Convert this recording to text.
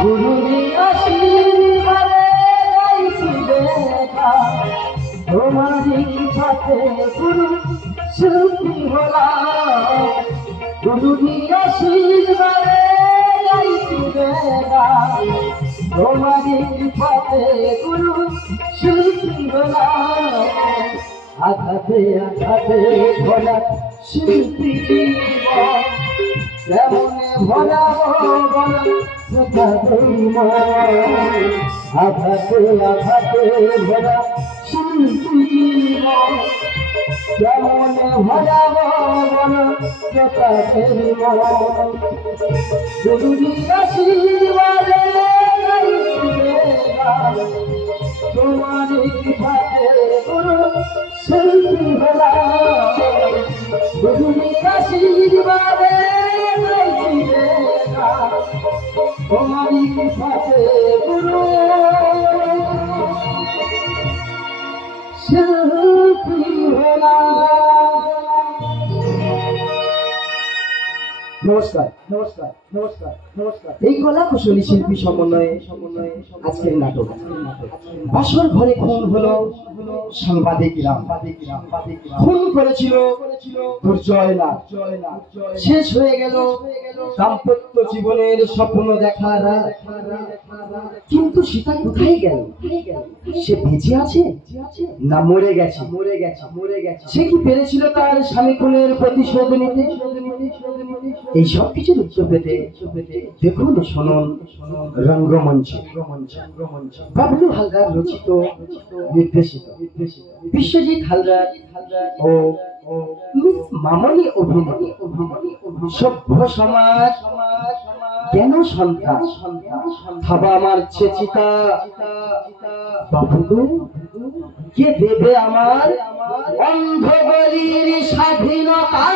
গুরুরি আশীর্বাদে গাইছি দেখা তোমারই সাথে গুরু সুখী হলাম গুরুরি আশীর্বাদে গাইছি দেখা তোমারই সাথে গুরু সুখী হলাম আঘাতে আঘাতে ভরা শিল্পী জীবন কেমনে ভরাবো বলা আঘাতে আঘাতে ভরা শিল্পী জীবন কেমনে ভরাবো বলা গুরুরি আশীর্বাদে তোমার কৃপাতে গুরু শিল্পী হলাম গুরুরি আশীর্বাদে তোমার কৃপাতে গুরু শিল্পী হলাম। নমস্কার নমস্কার নমস্কার নমস্কার। এই কলা কুশলী শিল্পী সমন্বয়ে আজকের নাটক বাসর ঘরে খুন হলো সাংবাদিকরা খুন করেছিল দুর্জয় লাভ শেষ হয়ে গেল দাম্পত্য জীবনের স্বপ্ন দেখার কিন্তু সীতা কোথায় গেল সে বেঁচে আছে না মরে গেছে সে কি পেরেছিল তার স্বামী খুনের প্রতিশোধ নিতে এই সব কিছুর উত্তর পেতে দেখুন শুনুন রঙ্গমঞ্চ বাবলু হালদার রচিত নির্দেশিত বিশ্বজিৎ হালদার ও মিস মামনি অভিনীত সভ্য সমাজ কেন সন্তান থাবা মারছে চিতা বাবু কে দেবে আমার অন্ধ গলির স্বাধীনতা